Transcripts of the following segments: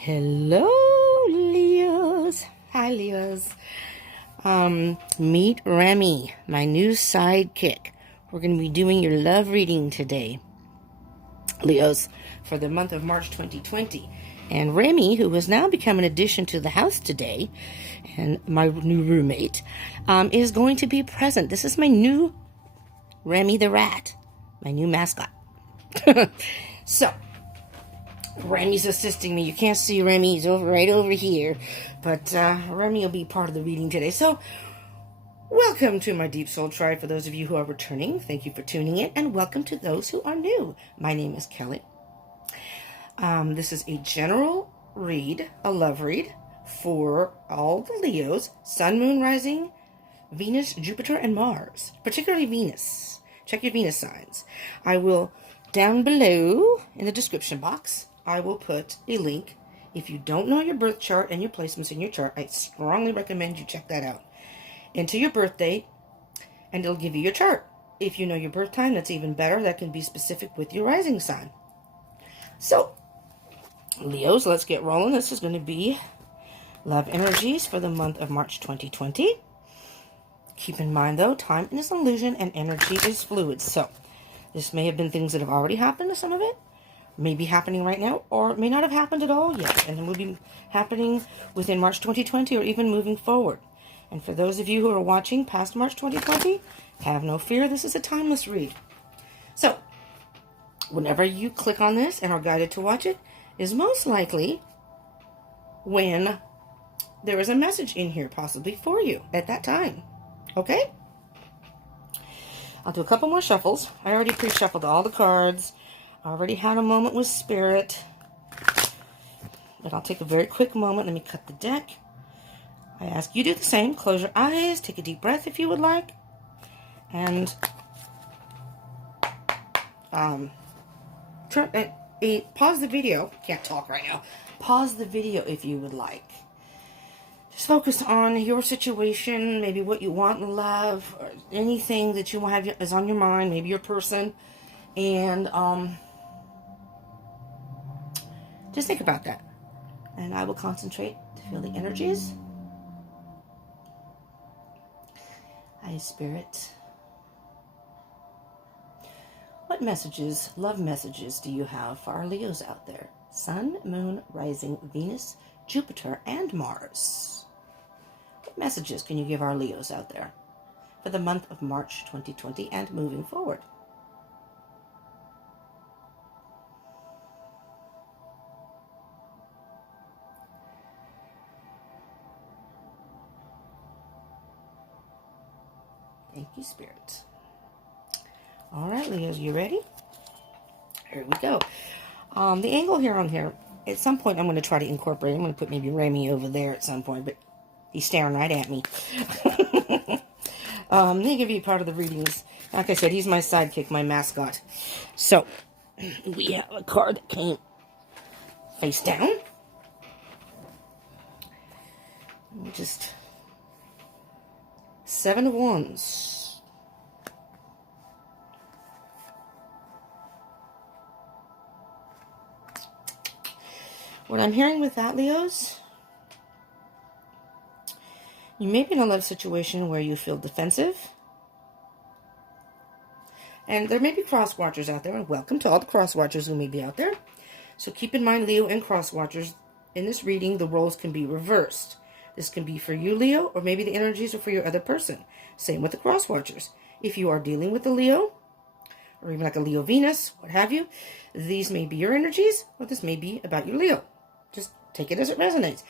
Hello, Leos. Hi, Leos. Meet Remy, my new sidekick. We're going to be doing your love reading today, Leos, for the month of March 2020. And Remy, who has now become an addition to the house today, and my new roommate, is going to be present. This is my new Remy the rat, my new mascot. So, Remy's assisting me. You can't see Remy. He's right over here. But Remy will be part of the reading today. So, welcome to my Deep Soul Tribe. For those of you who are returning, thank you for tuning in. And welcome to those who are new. My name is Kelly. This is a general read, a love read, for all the Leos, Sun, Moon, Rising, Venus, Jupiter, and Mars. Particularly Venus. Check your Venus signs. I will, down below in the description box, I will put a link. If you don't know your birth chart and your placements in your chart, I strongly recommend you check that out. Enter your birth date, and it'll give you your chart. If you know your birth time, that's even better. That can be specific with your rising sign. So, Leos, let's get rolling. This is going to be love energies for the month of March 2020. Keep in mind, though, time is an illusion and energy is fluid. So, this may have been things that have already happened to some of it. May be happening right now, or it may not have happened at all yet, and it will be happening within March 2020 or even moving forward. And for those of you who are watching past March 2020, have no fear, this is a timeless read. So, whenever you click on this and are guided to watch it, is most likely when there is a message in here possibly for you at that time. Okay? I'll do a couple more shuffles. I already pre-shuffled all the cards. I already had a moment with Spirit. But I'll take a very quick moment. Let me cut the deck. I ask you do the same. Close your eyes. Take a deep breath if you would like. And pause the video. Can't talk right now. Pause the video if you would like. Just focus on your situation, maybe what you want in love, or anything that you have is on your mind, maybe your person, and just think about that. And I will concentrate to feel the energies. Hi, Spirit. What messages, love messages, do you have for our Leos out there? Sun, Moon, Rising, Venus, Jupiter, and Mars. What messages can you give our Leos out there for the month of March 2020 and moving forward? Thank you, Spirit. All right, Leos, you ready? Here we go. The angle here on here, at some point I'm going to try to incorporate, I'm going to put maybe Remy over there at some point, but he's staring right at me. He'll give you part of the readings. Like I said, he's my sidekick, my mascot. So, we have a card that came face down. Just 7 of Wands. What I'm hearing with that, Leos, you may be in a love situation where you feel defensive. And there may be cross-watchers out there, and welcome to all the cross-watchers who may be out there. So keep in mind, Leo and cross-watchers, in this reading, the roles can be reversed. This can be for you, Leo, or maybe the energies are for your other person. Same with the cross-watchers. If you are dealing with a Leo, or even like a Leo Venus, what have you, these may be your energies, or this may be about your Leo. Just take it as it resonates.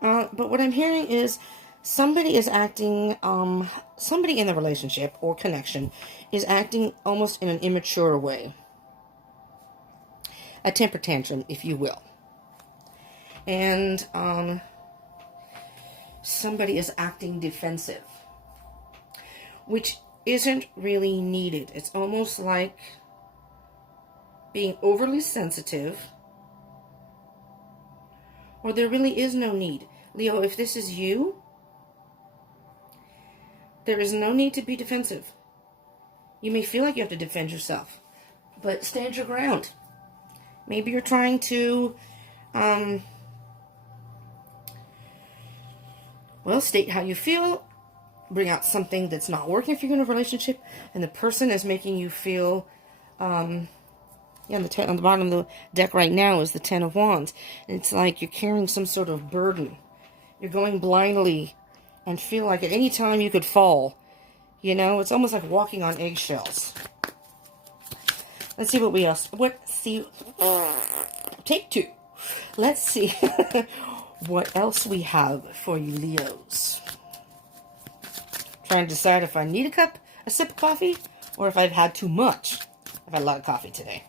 But what I'm hearing is somebody is acting, somebody in the relationship or connection is acting almost in an immature way. A temper tantrum, if you will. And somebody is acting defensive, which isn't really needed. It's almost like being overly sensitive, or there really is no need. Leo, if this is you, there is no need to be defensive. You may feel like you have to defend yourself, but stand your ground. Maybe you're trying to Well, state how you feel. Bring out something that's not working for you in a relationship, and the person is making you feel, on the bottom of the deck right now is the Ten of Wands. And it's like you're carrying some sort of burden. You're going blindly and feel like at any time you could fall. You know, it's almost like walking on eggshells. Let's see what we else. Take two. Let's see what else we have for you, Leos. Trying to decide if I need a sip of coffee, or if I've had too much. I've had a lot of coffee today.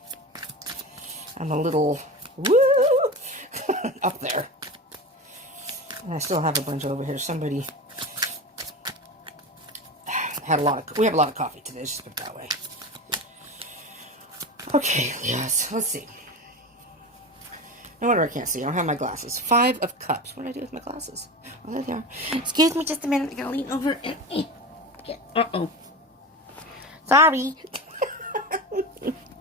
I'm a little up there. And I still have a bunch over here. Somebody had we have a lot of coffee today, just put it that way. Okay, Leos, let's see. No wonder I can't see. I don't have my glasses. 5 of Cups. What did I do with my glasses? Oh, there they are. Excuse me just a minute. I gotta lean over and... Uh-oh. Sorry.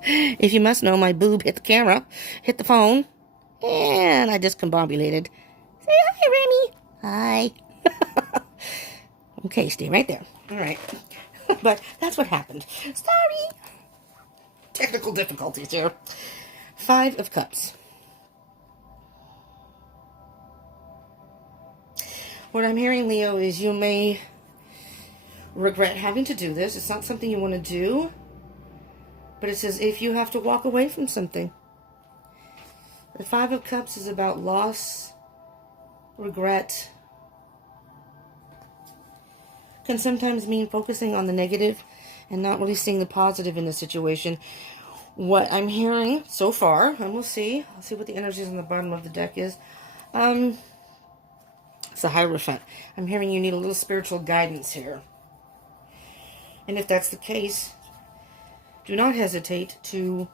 If you must know, my boob hit the camera, hit the phone, and I discombobulated. Say hi, Remy. Hi. Okay, stay right there. All right. But that's what happened. Sorry. Technical difficulties here. 5 of Cups. What I'm hearing, Leo, is you may regret having to do this. It's not something you want to do, but it's as if you have to walk away from something. The 5 of Cups is about loss, regret. Can sometimes mean focusing on the negative and not really seeing the positive in the situation. What I'm hearing so far, and we'll see. I'll see what the energies on the bottom of the deck is. It's a Hierophant. I'm hearing you need a little spiritual guidance here. And if that's the case, do not hesitate to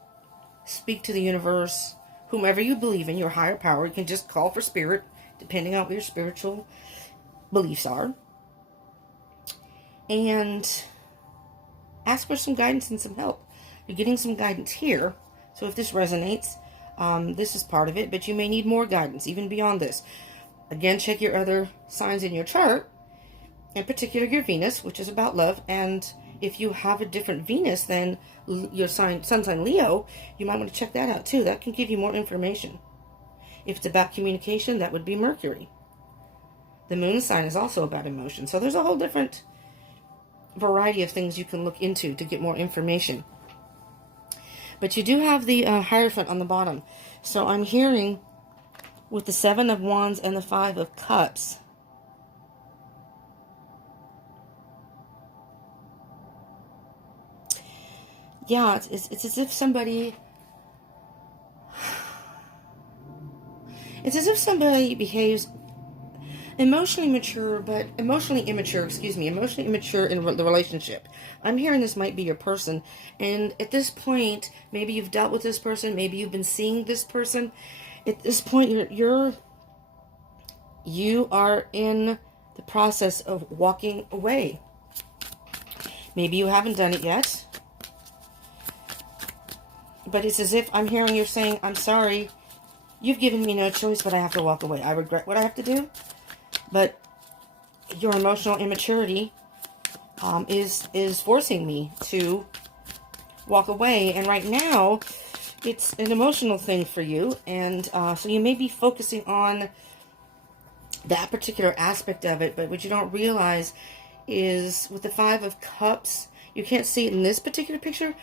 speak to the universe, whomever you believe in, your higher power. You can just call for spirit, depending on what your spiritual beliefs are. And ask for some guidance and some help. You're getting some guidance here. So if this resonates, this is part of it. But you may need more guidance, even beyond this. Again, check your other signs in your chart, in particular your Venus, which is about love. And if you have a different Venus than your sun sign Leo, you might want to check that out too. That can give you more information. If it's about communication, that would be Mercury. The moon sign is also about emotion. So there's a whole different variety of things you can look into to get more information. But you do have the Hierophant on the bottom. So I'm hearing with the 7 of Wands and the 5 of Cups, yeah, it's as if somebody, behaves emotionally immature in the relationship. I'm hearing this might be your person, and at this point, maybe you've dealt with this person, maybe you've been seeing this person. At this point, you are in the process of walking away. Maybe you haven't done it yet, but it's as if I'm hearing you're saying, I'm sorry, you've given me no choice, but I have to walk away. I regret what I have to do, but your emotional immaturity is forcing me to walk away. And right now, it's an emotional thing for you, and so you may be focusing on that particular aspect of it, but what you don't realize is with the 5 of Cups, you can't see it in this particular picture,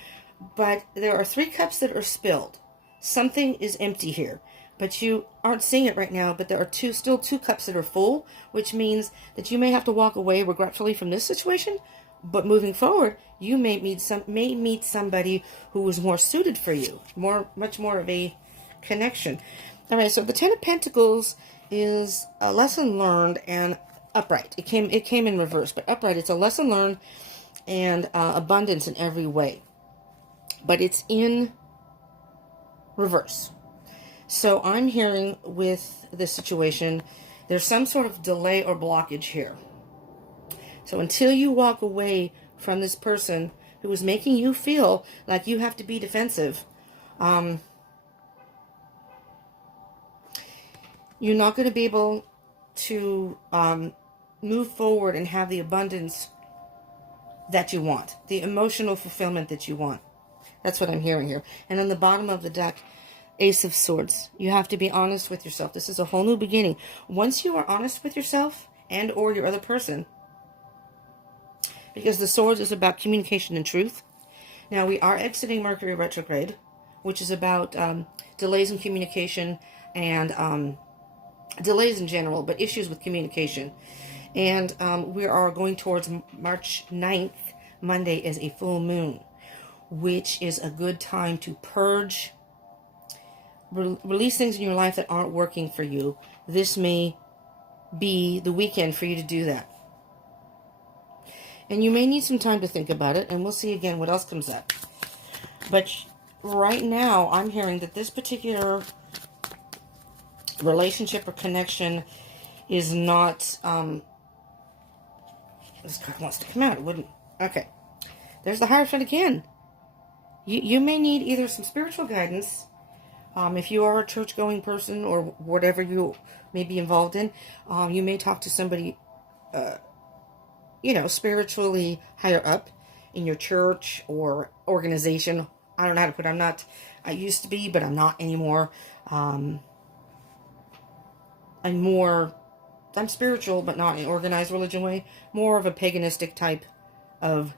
but there are 3 cups that are spilled. Something is empty here, but you aren't seeing it right now, but there are still two cups that are full, which means that you may have to walk away regretfully from this situation, but moving forward, you may meet somebody who is more suited for you, much more of a connection. All right, so the 10 of Pentacles is a lesson learned and upright. It came in reverse, but upright. It's a lesson learned and abundance in every way, but it's in reverse. So I'm hearing with this situation, there's some sort of delay or blockage here. So until you walk away from this person who is making you feel like you have to be defensive, you're not going to be able to move forward and have the abundance that you want, the emotional fulfillment that you want. That's what I'm hearing here. And on the bottom of the deck, Ace of Swords. You have to be honest with yourself. This is a whole new beginning. Once you are honest with yourself and or your other person, because the Swords is about communication and truth. Now, we are exiting Mercury retrograde, which is about delays in communication and delays in general, but issues with communication. And we are going towards March 9th. Monday is a full moon, which is a good time to purge, release things in your life that aren't working for you. This may be the weekend for you to do that. And you may need some time to think about it, and we'll see again what else comes up. But right now, I'm hearing that this particular relationship or connection is not, this card wants to come out, it wouldn't. Okay. There's the Hierophant again. You may need either some spiritual guidance, if you are a church-going person or whatever you may be involved in. You may talk to somebody, spiritually higher up in your church or organization. I don't know how to put it. I used to be, but I'm not anymore. I'm spiritual, but not in an organized religion way. More of a paganistic type of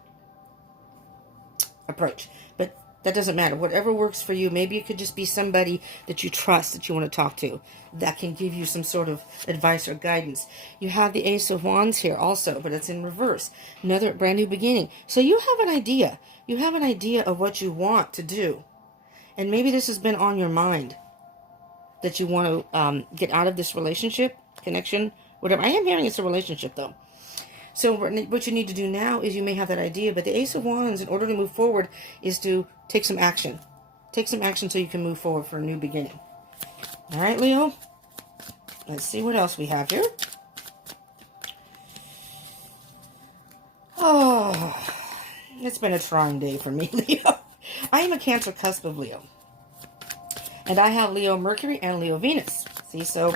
approach. But that doesn't matter. Whatever works for you. Maybe it could just be somebody that you trust, that you want to talk to, that can give you some sort of advice or guidance. You have the Ace of Wands here also, but it's in reverse. Another brand new beginning. So you have an idea. You have an idea of what you want to do. And maybe this has been on your mind, that you want to get out of this relationship, connection, whatever. I am hearing it's a relationship, though. So what you need to do now is, you may have that idea, but the Ace of Wands, in order to move forward, is to take some action. Take some action so you can move forward for a new beginning. All right, Leo? Let's see what else we have here. Oh, it's been a trying day for me, Leo. I am a Cancer cusp of Leo. And I have Leo Mercury and Leo Venus. See, so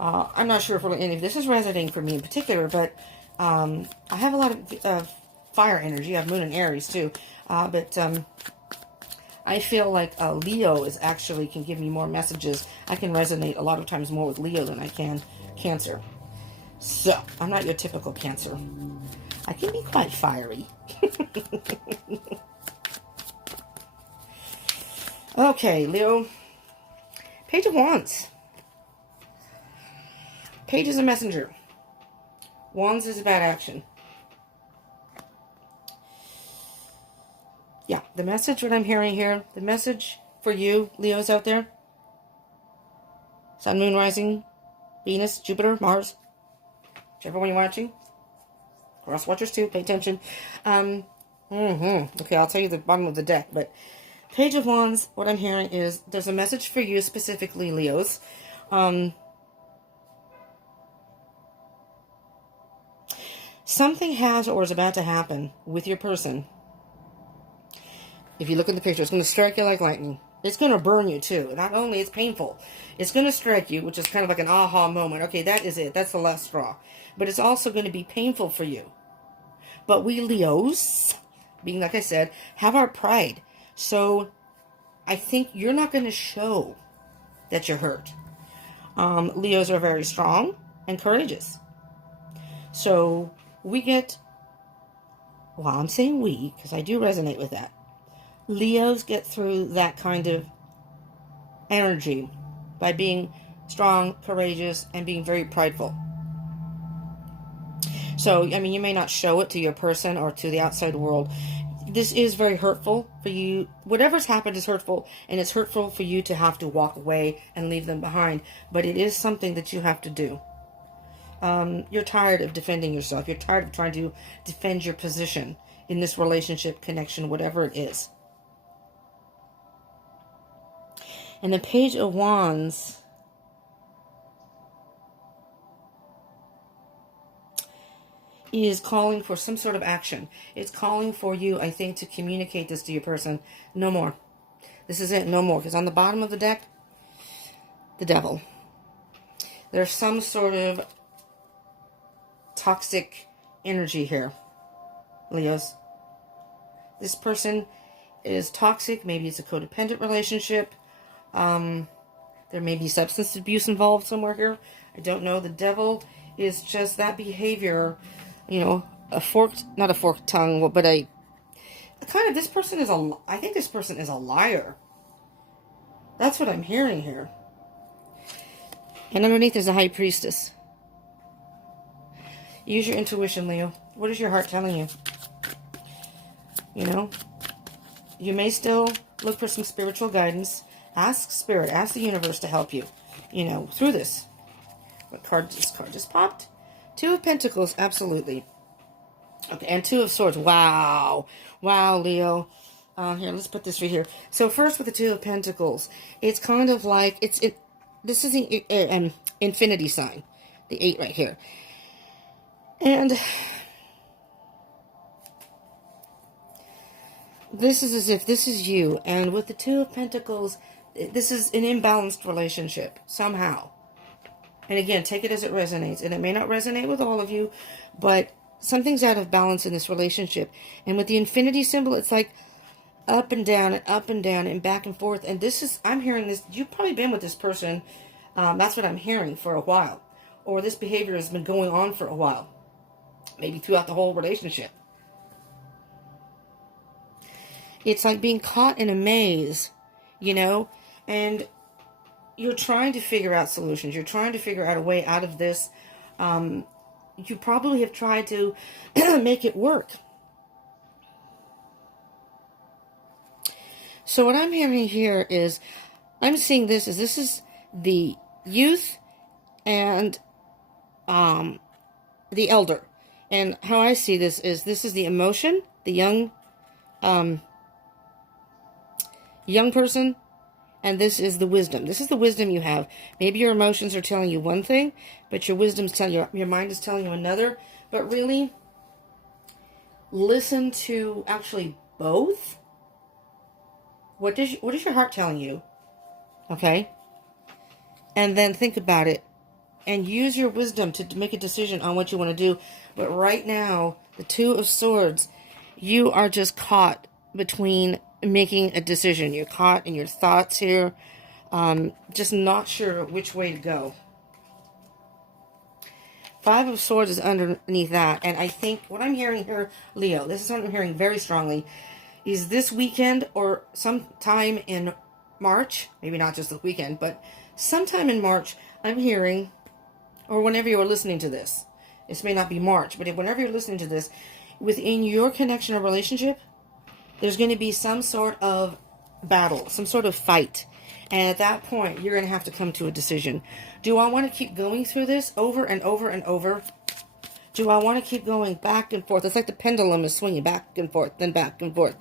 I'm not sure if any of this is resonating for me in particular, but I have a lot of fire energy. I have Moon and Aries too. But I feel like Leo is actually can give me more messages. I can resonate a lot of times more with Leo than I can Cancer. So, I'm not your typical Cancer. I can be quite fiery. Okay, Leo. Page of Wands. Page is a messenger. Wands is about action. Yeah, the message, what I'm hearing here, the message for you, Leos out there. Sun, Moon, Rising, Venus, Jupiter, Mars. Whichever one you're watching. Cross watchers too, pay attention. Okay, I'll tell you the bottom of the deck, but Page of Wands, what I'm hearing is there's a message for you specifically, Leos. Something has or is about to happen with your person. If you look at the picture, it's going to strike you like lightning. It's going to burn you too. Not only it's painful, it's going to strike you, which is kind of like an aha moment. Okay, that is it. That's the last straw. But it's also going to be painful for you. But we Leos, being like I said, have our pride. So I think you're not going to show that you're hurt. Leos are very strong and courageous. So we get, well, I'm saying we, because I do resonate with that. Leos get through that kind of energy by being strong, courageous, and being very prideful. So, I mean, you may not show it to your person or to the outside world. This is very hurtful for you. Whatever's happened is hurtful, and it's hurtful for you to have to walk away and leave them behind. But it is something that you have to do. You're tired of defending yourself. You're tired of trying to defend your position in this relationship, connection, whatever it is. And the Page of Wands is calling for some sort of action. It's calling for you, I think, to communicate this to your person. No more. This is it. No more. Because on the bottom of the deck, the Devil. There's some sort of toxic energy here, Leos. This person is toxic. Maybe it's a codependent relationship. There may be substance abuse involved somewhere here. I don't know. The devil is just that behavior, you know, not a forked tongue, but I think this person is a liar. That's what I'm hearing here. And underneath is a high priestess. Use your intuition, Leo. What is your heart telling you? You know, you may still look for some spiritual guidance. Ask Spirit, ask the universe to help you, you know, through this. What card? This card just popped. Two of Pentacles, absolutely. Okay, and Two of Swords. Wow. Wow, Leo. Here, let's put this right here. So first with the Two of Pentacles, it's kind of like, this is an infinity sign. The 8 right here. And this is as if this is you. And with the Two of Pentacles, this is an imbalanced relationship, somehow. And again, take it as it resonates. And it may not resonate with all of you, but something's out of balance in this relationship. And with the infinity symbol, it's like up and down and back and forth. And this is, I'm hearing this, you've probably been with this person, that's what I'm hearing, for a while. Or this behavior has been going on for a while. Maybe throughout the whole relationship. It's like being caught in a maze, you know, and you're trying to figure out solutions. You're trying to figure out a way out of this. You probably have tried to make it work. So what I'm hearing here is, I'm seeing this is the youth and the elder. And how I see this is the emotion, the young person, and this is the wisdom. This is the wisdom you have. Maybe your emotions are telling you one thing, but your wisdom's telling you, your mind is telling you another. But really, listen to actually both. What is your heart telling you? Okay? And then think about it. And use your wisdom to make a decision on what you want to do. But right now, the Two of Swords, you are just caught between making a decision. You're caught in your thoughts here. Just not sure which way to go. Five of Swords is underneath that. And I think what I'm hearing here, Leo, this is what I'm hearing very strongly, is this weekend or sometime in March, maybe not just the weekend, but sometime in March, I'm hearing, or whenever you're listening to this, this may not be March, but whenever you're listening to this, within your connection or relationship, there's going to be some sort of battle, some sort of fight. And at that point, you're going to have to come to a decision. Do I want to keep going through this over and over and over? Do I want to keep going back and forth? It's like the pendulum is swinging back and forth, then back and forth.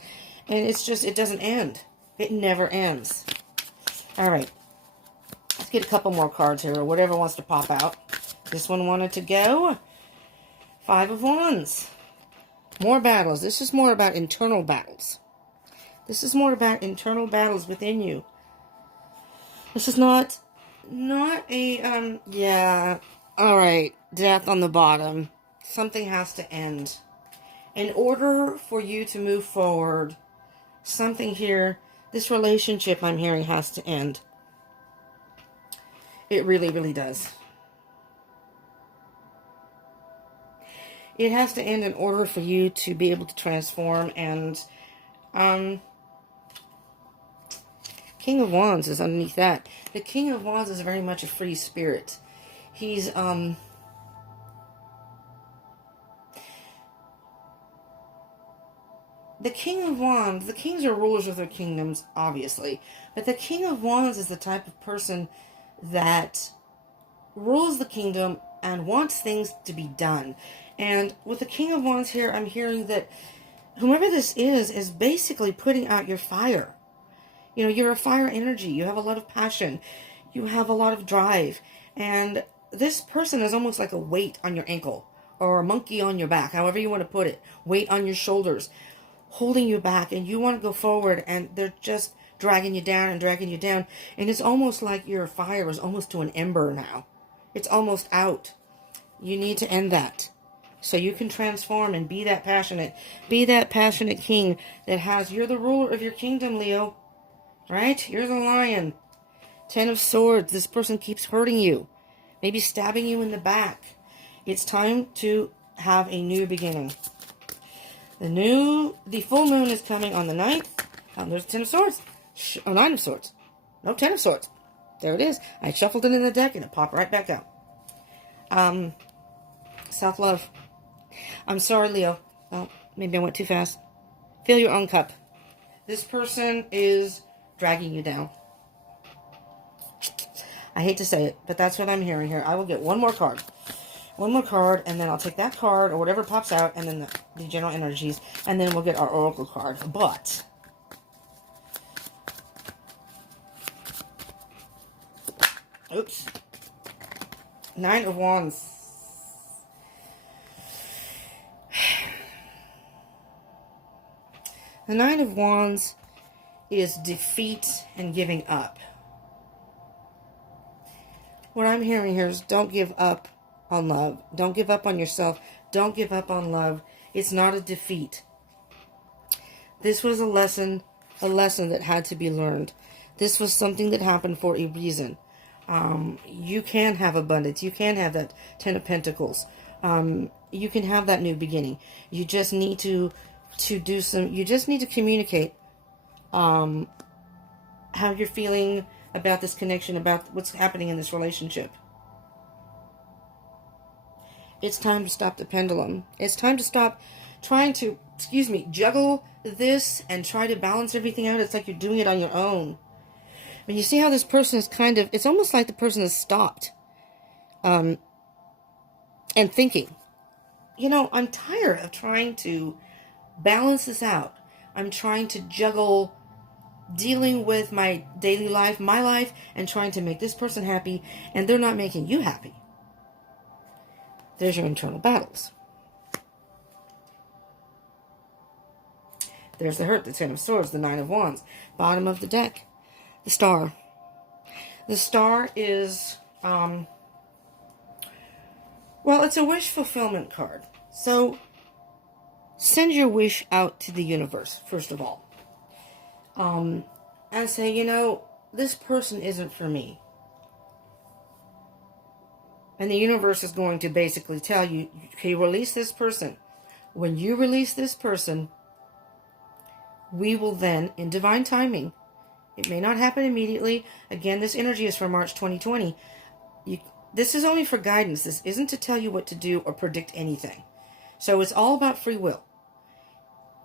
And it's just, it doesn't end. It never ends. All right. Let's get a couple more cards here, or whatever wants to pop out. This one wanted to go. Five of Wands. More battles. This is more about internal battles. This is more about internal battles within you. This is not a, yeah, all right, death on the bottom. Something has to end. In order for you to move forward, something here, this relationship I'm hearing has to end. It really, really does. It has to end in order for you to be able to transform. And King of Wands is underneath that. The King of Wands is very much a free spirit. He's the King of Wands, the kings are rulers of their kingdoms, obviously. But the King of Wands is the type of person that rules the kingdom and wants things to be done. And with the King of Wands here, I'm hearing that whomever this is basically putting out your fire. You know, you're a fire energy. You have a lot of passion. You have a lot of drive. And this person is almost like a weight on your ankle or a monkey on your back, however you want to put it. Weight on your shoulders, holding you back, and you want to go forward, and they're just dragging you down and dragging you down. And it's almost like your fire is almost to an ember now. It's almost out. You need to end that. so you can transform and be that passionate king that has, you're the ruler of your kingdom, Leo, right? You're the lion. 10 of Swords. This person keeps hurting you, maybe stabbing you in the back. It's time to have a new beginning. The full moon is coming on the 9th. There's 10 of Swords. 9 of Swords. No, 10 of Swords. There it is. I shuffled it in the deck and it popped right back out. Self-love. I'm sorry, Leo. Oh, maybe I went too fast. Fill your own cup. This person is dragging you down. I hate to say it, but that's what I'm hearing here. I will get one more card. One more card, and then I'll take that card, or whatever pops out, and then the general energies, and then we'll get our oracle card. But oops. 9 of Wands. The 9 of Wands is defeat and giving up. What I'm hearing here is don't give up on love. Don't give up on yourself. Don't give up on love. It's not a defeat. This was a lesson that had to be learned. This was something that happened for a reason. You can have abundance. You can have that 10 of Pentacles. You can have that new beginning. You just need to do some, you just need to communicate how you're feeling about this connection, about what's happening in this relationship. It's time to stop the pendulum. It's time to stop trying to, juggle this and try to balance everything out. It's like you're doing it on your own. But you see how this person is kind of, it's almost like the person has stopped and thinking, I'm tired of trying to balance this out. I'm trying to juggle dealing with my daily life, my life, and trying to make this person happy, and they're not making you happy. There's your internal battles. There's the hurt, the 10 of Swords, the 9 of Wands. Bottom of the deck, the Star. The Star is, well, it's a wish fulfillment card. So, send your wish out to the universe, first of all. And say, this person isn't for me. And the universe is going to basically tell you, okay, release this person. When you release this person, we will then, in divine timing, it may not happen immediately. Again, this energy is for March 2020. This is only for guidance. This isn't to tell you what to do or predict anything. So it's all about free will.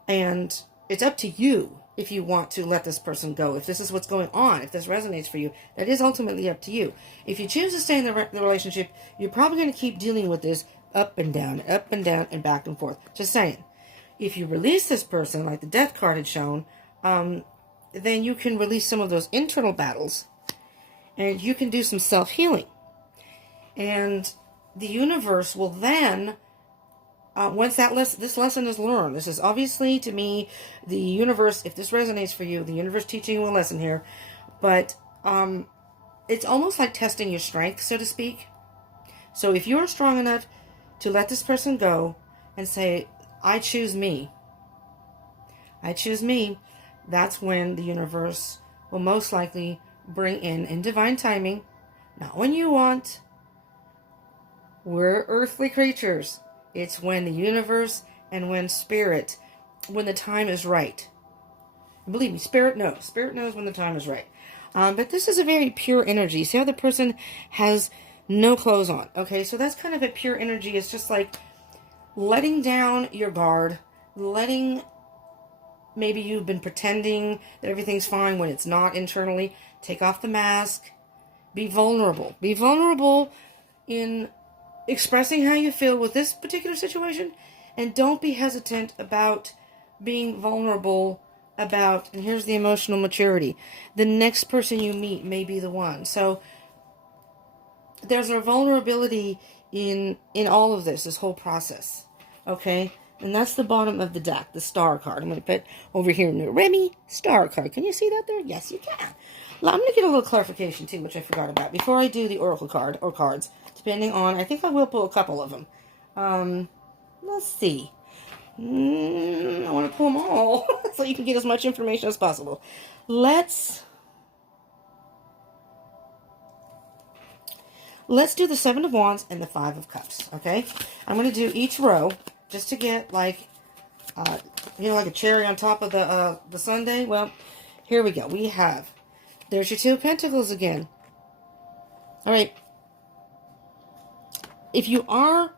And it's up to you if you want to let this person go. If this is what's going on, if this resonates for you, that is ultimately up to you. If you choose to stay in the relationship, you're probably going to keep dealing with this up and down, and back and forth. Just saying. If you release this person, like the Death card had shown, then you can release some of those internal battles, and you can do some self-healing. And the universe will then, once this lesson is learned, this is obviously, to me, the universe, if this resonates for you, the universe teaching you a lesson here, but it's almost like testing your strength, so to speak. So if you're strong enough to let this person go and say, I choose me, that's when the universe will most likely bring in divine timing, not when you want. We're earthly creatures. It's when the universe and when spirit, when the time is right. Believe me, spirit knows. Spirit knows when the time is right. But this is a very pure energy. See how the person has no clothes on? Okay, so that's kind of a pure energy. It's just like letting down your guard, maybe you've been pretending that everything's fine when it's not internally. Take off the mask. Be vulnerable. Be vulnerable in expressing how you feel with this particular situation, and don't be hesitant about being vulnerable about, and here's the emotional maturity, the next person you meet may be the one. So there's a vulnerability in all of this whole process, okay? And that's the bottom of the deck, the Star card. I'm going to put over here in the Remy Star card. Can you see that there? Yes, you can. Well, I'm going to get a little clarification too, which I forgot about, before I do the Oracle card, or cards, depending on, I think I will pull a couple of them. Let's see. I want to pull them all so you can get as much information as possible. Let's do the Seven of Wands and the Five of Cups, okay? I'm going to do each row just to get like, like a cherry on top of the sundae. Well, here we go. We have, there's your Two of Pentacles again. All right. If you are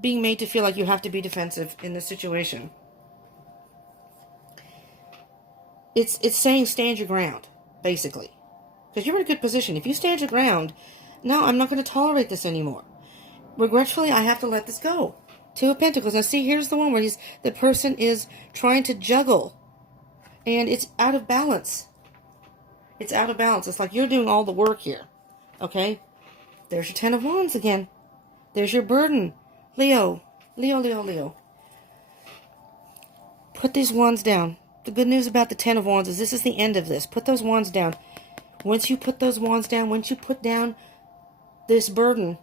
being made to feel like you have to be defensive in this situation, it's saying stand your ground, basically. Because you're in a good position. If you stand your ground, no, I'm not going to tolerate this anymore. Regretfully, I have to let this go. Two of Pentacles. Now see, here's the one where the person is trying to juggle. And it's out of balance. It's out of balance. It's like you're doing all the work here. Okay? There's your Ten of Wands again. There's your burden. Leo. Leo, Leo, Leo. Put these wands down. The good news about the Ten of Wands is this is the end of this. Put those wands down. Once you put those wands down, once you put down this burden,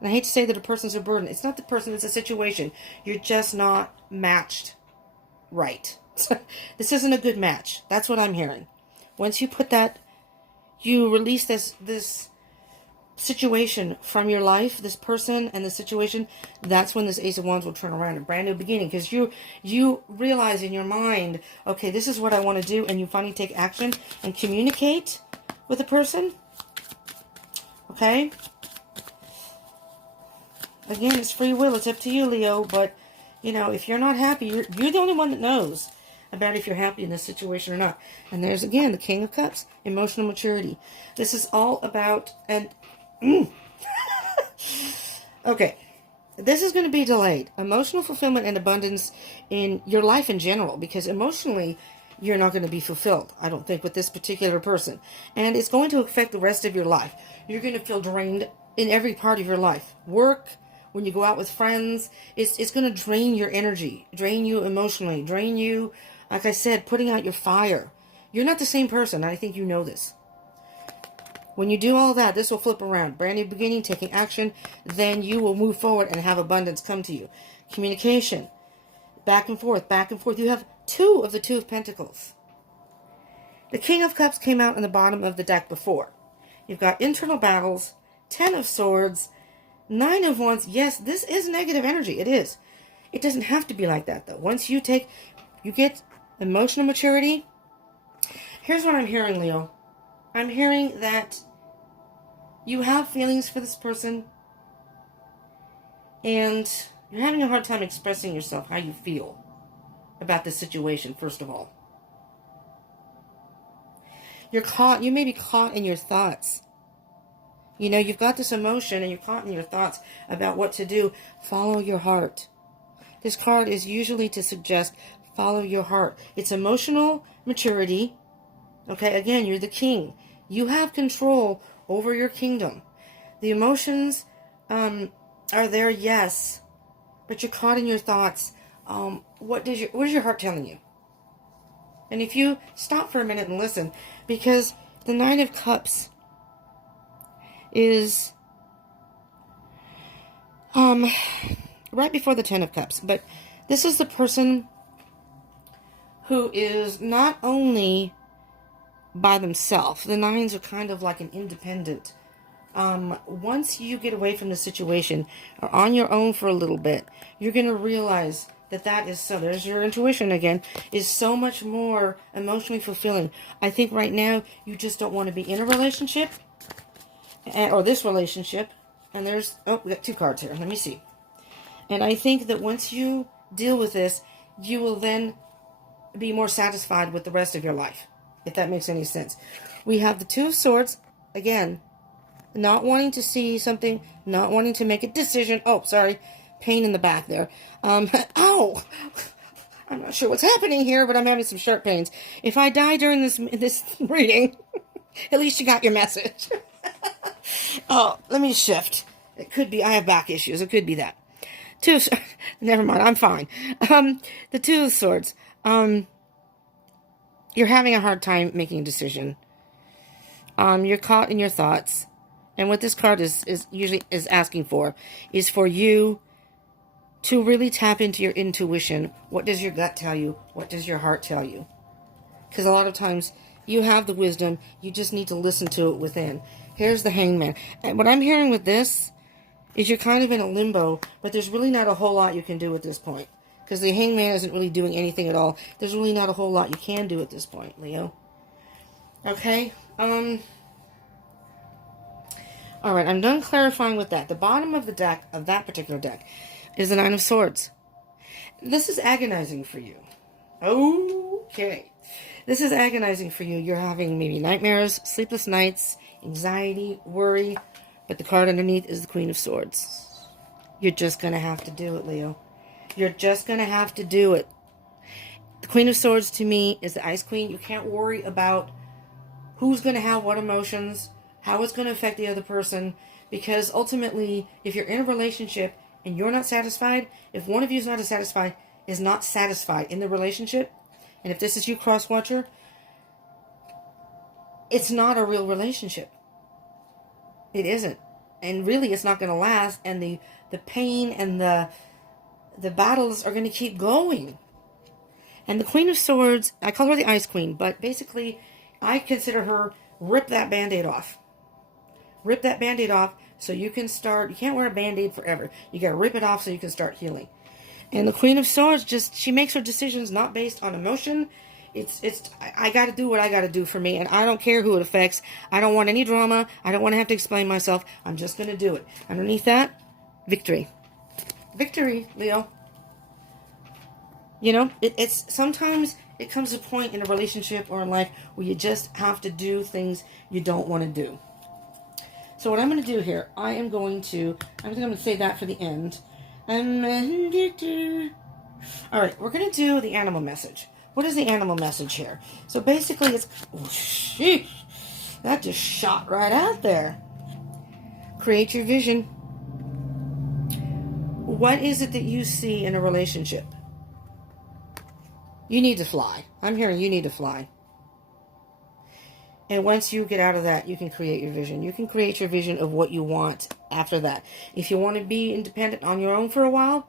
and I hate to say that a person's a burden. It's not the person, it's a situation. You're just not matched right. This isn't a good match. That's what I'm hearing. Once you put that, you release this situation from your life, this person and the situation, that's when this Ace of Wands will turn around, a brand new beginning. Because you realize in your mind, okay, this is what I want to do, and you finally take action and communicate with the person. Okay? Again, it's free will. It's up to you, Leo. But, if you're not happy, you're the only one that knows about if you're happy in this situation or not. And there's, again, the King of Cups, emotional maturity. This is all about, okay, this is going to be delayed. Emotional fulfillment and abundance in your life in general, because emotionally, you're not going to be fulfilled, I don't think, with this particular person. And it's going to affect the rest of your life. You're going to feel drained in every part of your life. Work, when you go out with friends, it's going to drain your energy, drain you emotionally, drain you, like I said, putting out your fire. You're not the same person, and I think you know this. When you do all that, this will flip around. Brand new beginning, taking action, then you will move forward and have abundance come to you. Communication, back and forth, back and forth. You have two of the Two of Pentacles. The King of Cups came out in the bottom of the deck before. You've got internal battles, Ten of Swords, Nine of Wands. Yes, this is negative energy. It is. It doesn't have to be like that, though. Once you get emotional maturity. Here's what I'm hearing, Leo. I'm hearing that you have feelings for this person, and you're having a hard time expressing yourself, how you feel about this situation, first of all. You may be caught in your thoughts. You've got this emotion and you're caught in your thoughts about what to do. Follow your heart. This card is usually to suggest follow your heart. It's emotional maturity. Okay, again, you're the king. You have control over your kingdom. The emotions are there, yes, but you're caught in your thoughts. What is your heart telling you? And if you stop for a minute and listen, because the Nine of Cups is right before the Ten of Cups, but this is the person who is not only by themselves. The nines are kind of like an independent. Once you get away from the situation or on your own for a little bit, you're going to realize that is so. There's your intuition again, is so much more emotionally fulfilling. I think right now you just don't want to be in a relationship or this relationship. And we got two cards here. Let me see. And I think that once you deal with this, you will then be more satisfied with the rest of your life, if that makes any sense. We have the Two of Swords, again, not wanting to see something, not wanting to make a decision. Oh, sorry, pain in the back there. Ow! I'm not sure what's happening here, but I'm having some sharp pains. If I die during this reading, at least you got your message. Oh, let me shift. It could be, I have back issues. It could be that. Never mind, I'm fine. The Two of Swords. You're having a hard time making a decision. You're caught in your thoughts. And what this card is usually asking for is for you to really tap into your intuition. What does your gut tell you? What does your heart tell you? Because a lot of times you have the wisdom, you just need to listen to it within. Here's the Hangman. And what I'm hearing with this is you're kind of in a limbo, but there's really not a whole lot you can do at this point. Because the Hangman isn't really doing anything at all. There's really not a whole lot you can do at this point, Leo. Okay? Alright, I'm done clarifying with that. The bottom of the deck, of that particular deck, is the Nine of Swords. This is agonizing for you. Okay. This is agonizing for you. You're having maybe nightmares, sleepless nights, anxiety, worry. But the card underneath is the Queen of Swords. You're just going to have to do it, Leo. You're just going to have to do it. The Queen of Swords to me is the Ice Queen. You can't worry about who's going to have what emotions, how it's going to affect the other person. Because ultimately, if you're in a relationship and you're not satisfied, if one of you is not satisfied in the relationship, and if this is you, cross-watcher, it's not a real relationship. It isn't. And really, it's not going to last. And the pain and the battles are going to keep going. And the Queen of Swords, I call her the Ice Queen, but basically, I consider her, rip that Band-Aid off. Rip that Band-Aid off so you can start. You can't wear a Band-Aid forever. You got to rip it off so you can start healing. And the Queen of Swords, she makes her decisions not based on emotion. I got to do what I got to do for me, and I don't care who it affects. I don't want any drama. I don't want to have to explain myself. I'm just going to do it. Underneath that, victory. Victory, Leo. You know, it's sometimes it comes to a point in a relationship or in life where you just have to do things you don't want to do. So what I'm going to do here, I'm going to say that for the end. All right, we're going to do the animal message. What is the animal message here? So basically it's... Oh, sheesh, that just shot right out there. Create your vision. What is it that you see in a relationship? You need to fly. I'm hearing you need to fly. And once you get out of that, you can create your vision. You can create your vision of what you want after that. If you want to be independent on your own for a while,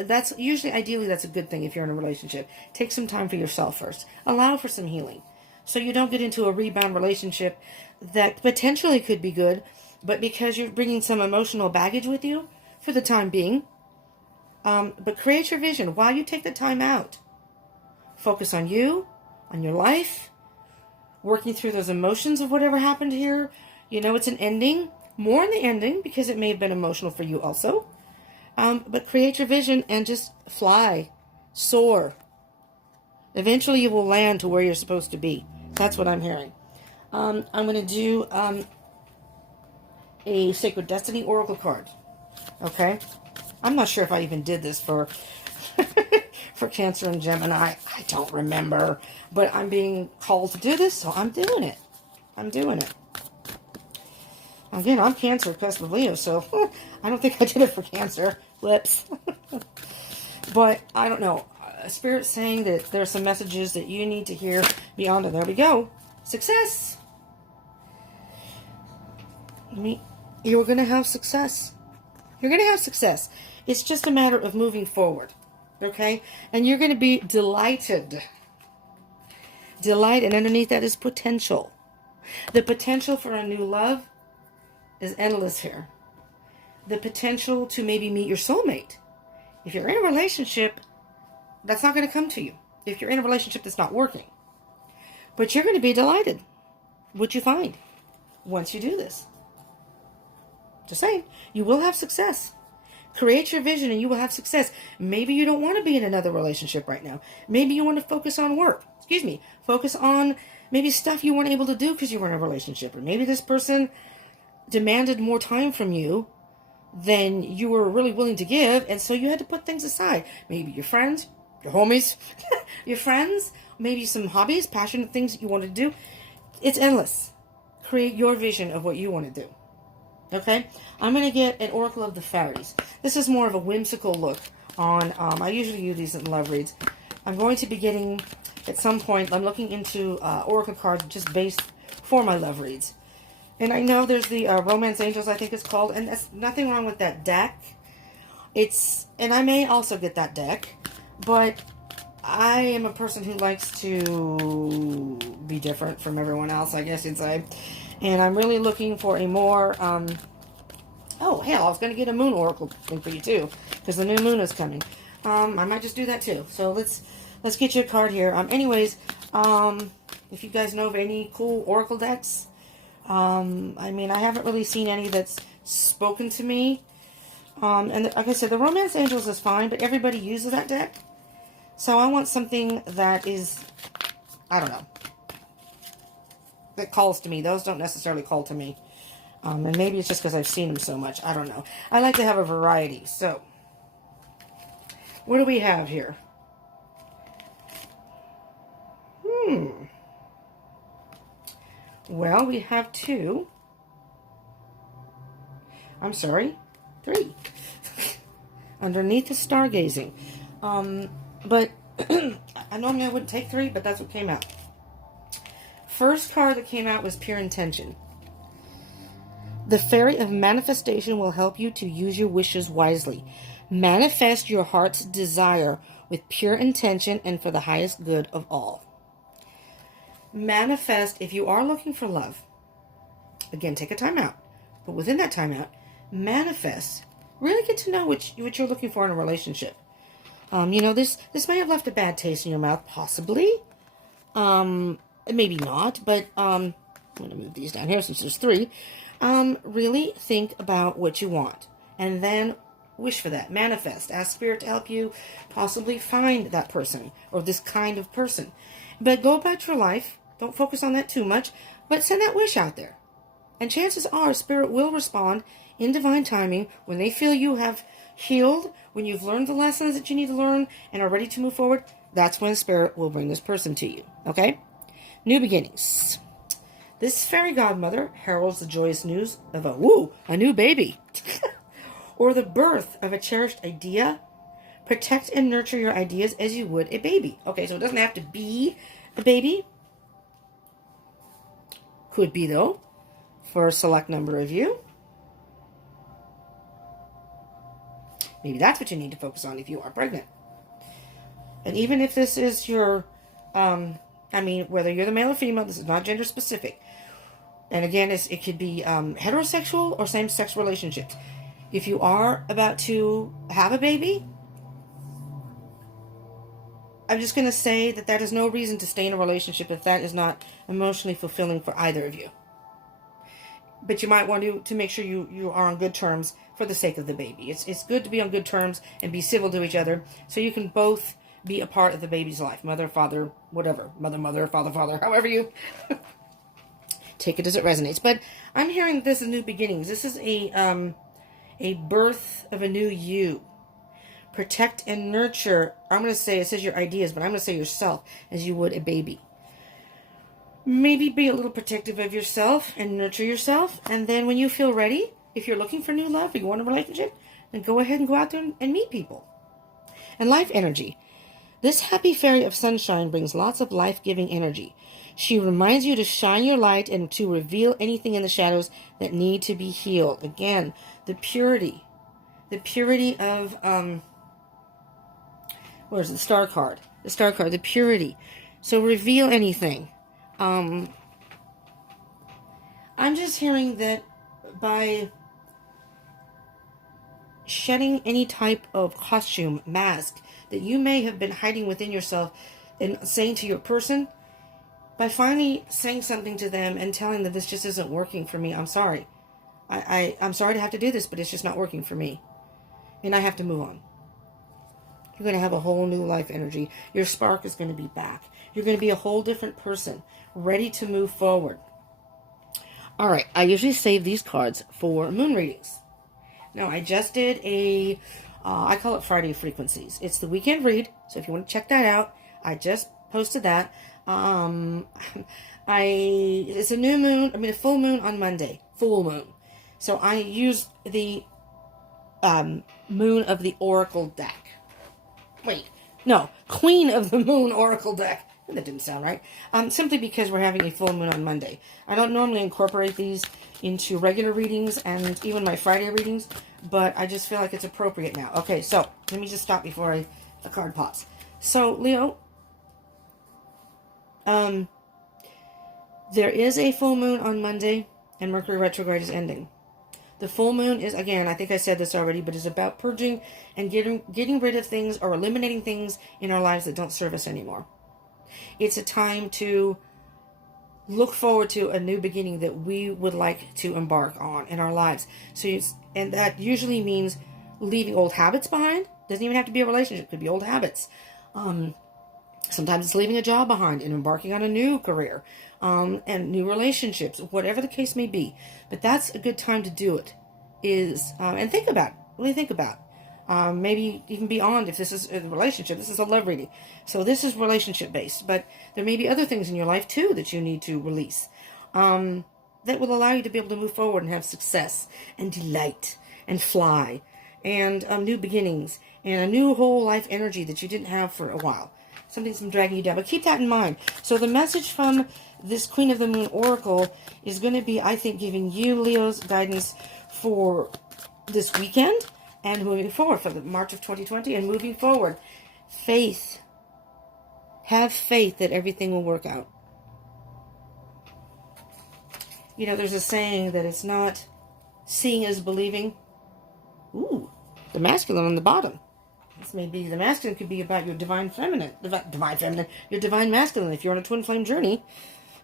that's usually, ideally, that's a good thing if you're in a relationship. Take some time for yourself first. Allow for some healing. So you don't get into a rebound relationship that potentially could be good, but because you're bringing some emotional baggage with you for the time being. But create your vision while you take the time out. Focus on you, on your life, working through those emotions of whatever happened here. You know it's an ending. More in the ending because it may have been emotional for you also. But create your vision and just fly. Soar. Eventually you will land to where you're supposed to be. That's what I'm hearing. I'm going to do a Sacred Destiny Oracle card. Okay? I'm not sure if I even did this for for Cancer and Gemini. I don't remember. But I'm being called to do this, so I'm doing it. I'm doing it. Again, I'm Cancer, cusp of Leo, so I don't think I did it for Cancer. Whoops. But I don't know. Spirit's saying that there are some messages that you need to hear beyond it. There we go. Success. You're going to have success. You're going to have success. It's just a matter of moving forward. Okay? And you're going to be delighted. Delight, and underneath that is potential. The potential for a new love is endless here. The potential to maybe meet your soulmate. If you're in a relationship, that's not going to come to you. If you're in a relationship that's not working. But you're going to be delighted what you find once you do this. Just saying, you will have success. Create your vision and you will have success. Maybe you don't want to be in another relationship right now. Maybe you want to focus on work. Focus on maybe stuff you weren't able to do because you were in a relationship. Or maybe this person demanded more time from you than you were really willing to give, and so you had to put things aside. Maybe your friends, your homies, your friends, maybe some hobbies, passionate things that you want to do. It's endless. Create your vision of what you want to do. Okay? I'm going to get an Oracle of the Fairies. This is more of a whimsical look on, I usually use these in love reads. I'm going to be getting, at some point, I'm looking into Oracle cards just based for my love reads. And I know there's the Romance Angels, I think it's called, and there's nothing wrong with that deck. And I may also get that deck, but I am a person who likes to be different from everyone else, I guess you'd say. And I'm really looking for a more, oh, hell, I was going to get a moon oracle thing for you, too, because the new moon is coming. I might just do that, too. So let's get you a card here. Anyways, if you guys know of any cool oracle decks, I mean, I haven't really seen any that's spoken to me. And like I said, the Romance Angels is fine, but everybody uses that deck. So I want something that is, I don't know, that calls to me. Those don't necessarily call to me. And maybe it's just because I've seen them so much. I don't know. I like to have a variety. So, what do we have here? Well, we have 2. I'm sorry, 3. Underneath the stargazing. But I normally wouldn't take 3, but that's what came out. First card that came out was Pure Intention. The Fairy of Manifestation will help you to use your wishes wisely. Manifest your heart's desire with pure intention and for the highest good of all. Manifest, if you are looking for love, again, take a time out. But within that time out, manifest. Really get to know what you're looking for in a relationship. You know, this may have left a bad taste in your mouth, possibly. Maybe not, but I'm going to move these down here since there's 3. Really think about what you want. And then wish for that. Manifest. Ask Spirit to help you possibly find that person or this kind of person. But go about your life. Don't focus on that too much. But send that wish out there. And chances are Spirit will respond in divine timing when they feel you have healed, when you've learned the lessons that you need to learn and are ready to move forward. That's when Spirit will bring this person to you. Okay? New beginnings. This fairy godmother heralds the joyous news of a new baby. Or the birth of a cherished idea. Protect and nurture your ideas as you would a baby. Okay, so it doesn't have to be a baby. Could be, though, for a select number of you. Maybe that's what you need to focus on if you are pregnant. And even if this is your, whether you're the male or female, this is not gender specific. And again, it could be heterosexual or same-sex relationships. If you are about to have a baby, I'm just going to say that is no reason to stay in a relationship if that is not emotionally fulfilling for either of you. But you might want to make sure you are on good terms for the sake of the baby. It's good to be on good terms and be civil to each other so you can both be a part of the baby's life. Mother, father, whatever. Mother, father, however you take it as it resonates. But I'm hearing this is new beginnings. This is a birth of a new you. Protect and nurture. I'm going to say, it says your ideas, but I'm going to say yourself as you would a baby. Maybe be a little protective of yourself and nurture yourself. And then when you feel ready, if you're looking for new love, if you want a relationship, then go ahead and go out there and meet people. And life energy. This happy fairy of sunshine brings lots of life-giving energy. She reminds you to shine your light and to reveal anything in the shadows that need to be healed. Again, the purity. The purity of, where's the star card? The star card, the purity. So reveal anything. I'm just hearing that by shedding any type of costume, mask, that you may have been hiding within yourself and saying to your person, by finally saying something to them and telling them this just isn't working for me, I'm sorry. I'm sorry to have to do this, but it's just not working for me. And I have to move on. You're going to have a whole new life energy. Your spark is going to be back. You're going to be a whole different person, ready to move forward. All right, I usually save these cards for moon readings. Now, I just did I call it Friday Frequencies. It's the weekend read, so if you want to check that out, I just posted that. It's a new moon, a full moon on Monday. Full moon. So I used the Moon of the Oracle deck. Wait, no, Queen of the Moon Oracle deck. That didn't sound right. Simply because we're having a full moon on Monday. I don't normally incorporate these into regular readings and even my Friday readings, but I just feel like it's appropriate now. Okay, so let me just stop before the card pops. So, Leo, there is a full moon on Monday, and Mercury retrograde is ending. The full moon is, again, I think I said this already, but it's about purging and getting rid of things or eliminating things in our lives that don't serve us anymore. It's a time to look forward to a new beginning that we would like to embark on in our lives. And that usually means leaving old habits behind. Doesn't even have to be a relationship. It could be old habits. Sometimes it's leaving a job behind and embarking on a new career, and new relationships, whatever the case may be. But that's a good time to do it. And think about it. Really think about it. Maybe even beyond, if this is a relationship, this is a love reading. So this is relationship based, but there may be other things in your life too that you need to release, that will allow you to be able to move forward and have success and delight and fly and new beginnings and a new whole life energy that you didn't have for a while. Something's been dragging you down, but keep that in mind. So the message from this Queen of the Moon Oracle is going to be, I think, giving you, Leo's, guidance for this weekend and moving forward for the March of 2020 and moving forward. Faith. Have faith that everything will work out. You know, there's a saying that it's not seeing is believing. Ooh, the masculine on the bottom. This may be, the masculine could be about your divine feminine, your divine masculine. If you're on a twin flame journey,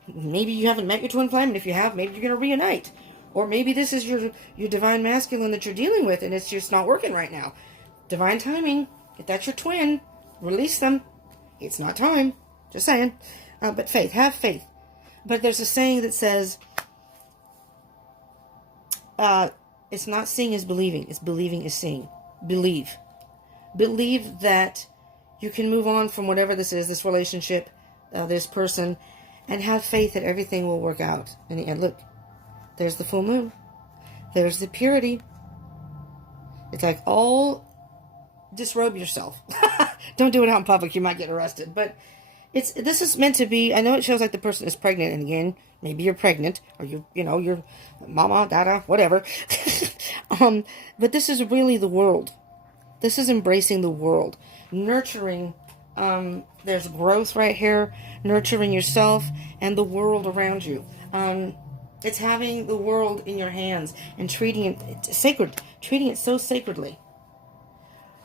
maybe you haven't met your twin flame, and if you have, maybe you're going to reunite. Or maybe this is your divine masculine that you're dealing with, and it's just not working right now. Divine timing. If that's your twin, release them. It's not time. Just saying. But faith. Have faith. But there's a saying that says, it's not seeing is believing. It's believing is seeing. Believe. Believe that you can move on from whatever this is, this relationship, this person, and have faith that everything will work out in the end. Look. There's the full moon. There's the purity. It's like, all disrobe yourself. Don't do it out in public. You might get arrested. But this is meant to be, I know it shows like the person is pregnant. And again, maybe you're pregnant. Or you're mama, dada, whatever. But this is really the world. This is embracing the world. Nurturing. There's growth right here. Nurturing yourself and the world around you. It's having the world in your hands and treating it sacred, treating it so sacredly.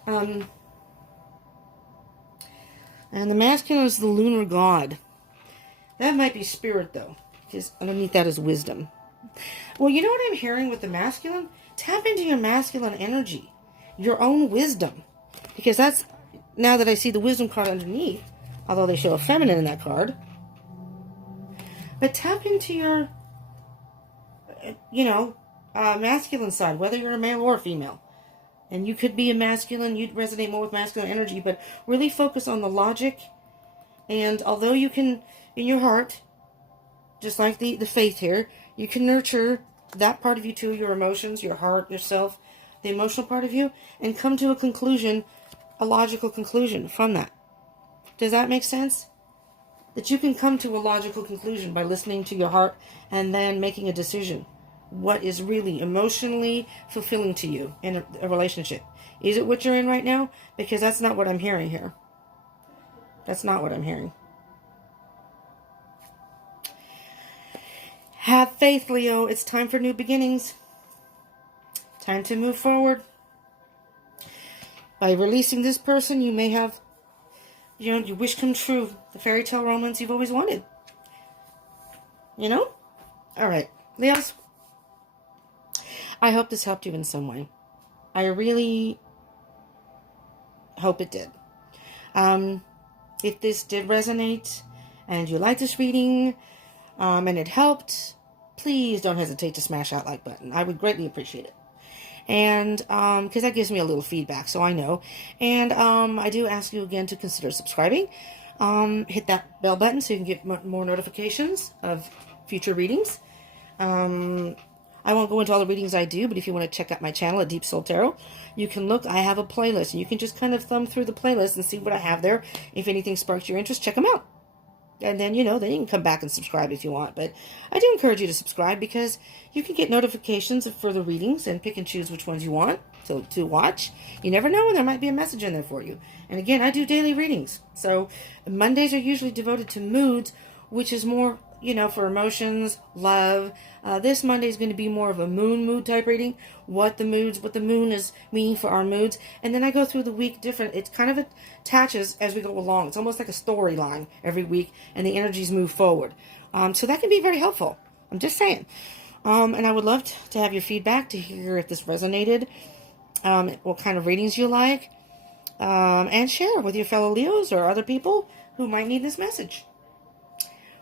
And the masculine is the lunar god. That might be spirit, though, because underneath that is wisdom. Well, you know what I'm hearing with the masculine? Tap into your masculine energy, your own wisdom, because that's, now that I see the wisdom card underneath, although they show a feminine in that card, but tap into your masculine side, whether you're a male or a female. And you could be a masculine, you'd resonate more with masculine energy, but really focus on the logic. And although you can, in your heart, just like the faith here, you can nurture that part of you too, your emotions, your heart, yourself, the emotional part of you, and come to a conclusion, a logical conclusion from that. Does that make sense? That you can come to a logical conclusion by listening to your heart and then making a decision. What is really emotionally fulfilling to you in a relationship? Is it what you're in right now? Because that's not what I'm hearing here. That's not what I'm hearing. Have faith, Leo. It's time for new beginnings. Time to move forward. By releasing this person, you may have, your wish come true. The fairy tale romance you've always wanted. All right, Leos. I hope this helped you in some way. I really hope it did. If this did resonate and you like this reading and it helped, please don't hesitate to smash that like button. I would greatly appreciate it. And because that gives me a little feedback, so I know. And I do ask you again to consider subscribing. Hit that bell button so you can get more notifications of future readings. I won't go into all the readings I do, but if you want to check out my channel at Deep Soul Tarot, you can look. I have a playlist, and you can just kind of thumb through the playlist and see what I have there. If anything sparks your interest, check them out. And then, then you can come back and subscribe if you want. But I do encourage you to subscribe because you can get notifications of further readings and pick and choose which ones you want to watch. You never know when there might be a message in there for you. And again, I do daily readings. So Mondays are usually devoted to moods, which is more, for emotions, love. This Monday is going to be more of a mood type reading. What the moon is meaning for our moods. And then I go through the week different. It kind of attaches as we go along. It's almost like a storyline every week, and the energies move forward. So that can be very helpful. I'm just saying. And I would love to have your feedback to hear if this resonated, what kind of readings you like, and share with your fellow Leos or other people who might need this message.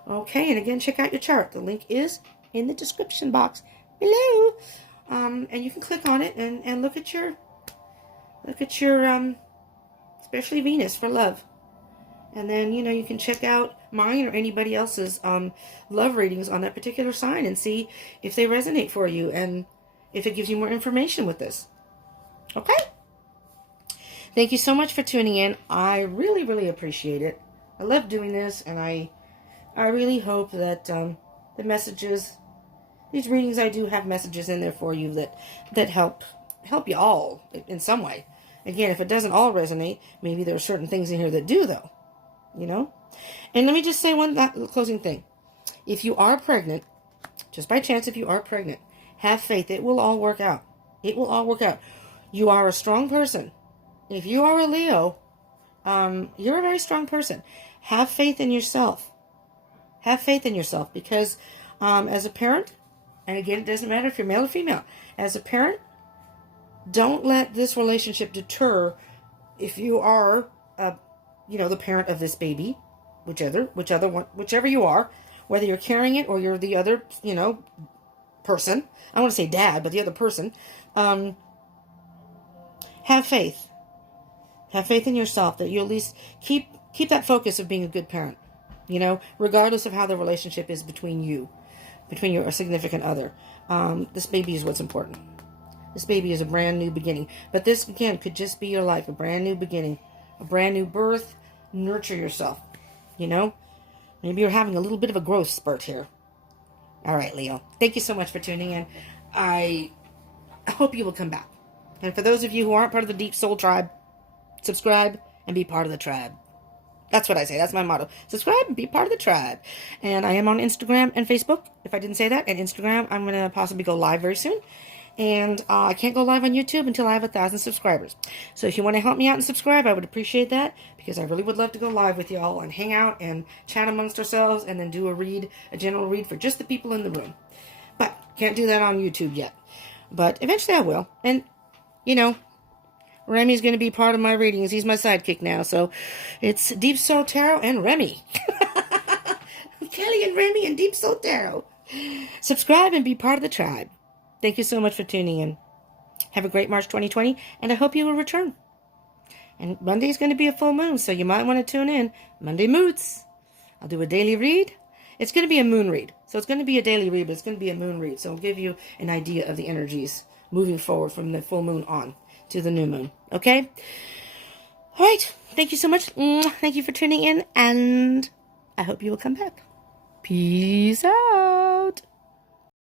Okay, and again, check out your chart. The link is in the description box below. And you can click on it and look at your especially Venus for love. And then, you can check out mine or anybody else's love readings on that particular sign and see if they resonate for you and if it gives you more information with this. Okay? Thank you so much for tuning in. I really, really appreciate it. I love doing this, and I really hope that the messages, these readings, I do have messages in there for you that help you all in some way. Again, if it doesn't all resonate, maybe there are certain things in here that do, though. And let me just say one closing thing. If you are pregnant, just by chance, if you are pregnant, have faith. It will all work out. It will all work out. You are a strong person. If you are a Leo, you're a very strong person. Have faith in yourself. Have faith in yourself because as a parent, and again, it doesn't matter if you're male or female, as a parent, don't let this relationship deter if you are, the parent of this baby, whichever you are, whether you're carrying it or you're the other, person. I don't want to say dad, but the other person. Have faith. Have faith in yourself that you at least keep that focus of being a good parent. Regardless of how the relationship is between your significant other. This baby is what's important. This baby is a brand new beginning. But this, again, could just be your life, a brand new beginning, a brand new birth. Nurture yourself, Maybe you're having a little bit of a growth spurt here. All right, Leo. Thank you so much for tuning in. I hope you will come back. And for those of you who aren't part of the Deep Soul Tribe, subscribe and be part of the tribe. That's what I say. That's my motto. Subscribe and be part of the tribe. And I am on Instagram and Facebook, if I didn't say that. And Instagram, I'm going to possibly go live very soon. And I can't go live on YouTube until I have 1,000 subscribers. So if you want to help me out and subscribe, I would appreciate that. Because I really would love to go live with y'all and hang out and chat amongst ourselves. And then do a general read for just the people in the room. But can't do that on YouTube yet. But eventually I will. And, Remy's going to be part of my readings. He's my sidekick now. So it's Deep Soul Tarot and Remy. Kelly and Remy and Deep Soul Tarot. Subscribe and be part of the tribe. Thank you so much for tuning in. Have a great March 2020, and I hope you will return. And Monday is going to be a full moon, so you might want to tune in. Monday Moods. I'll do a daily read. It's going to be a moon read. So it's going to be a daily read, but it's going to be a moon read. So I'll give you an idea of the energies moving forward from the full moon on to the new moon. Okay? All right. Thank you so much. Thank you for tuning in, and I hope you will come back. Peace out.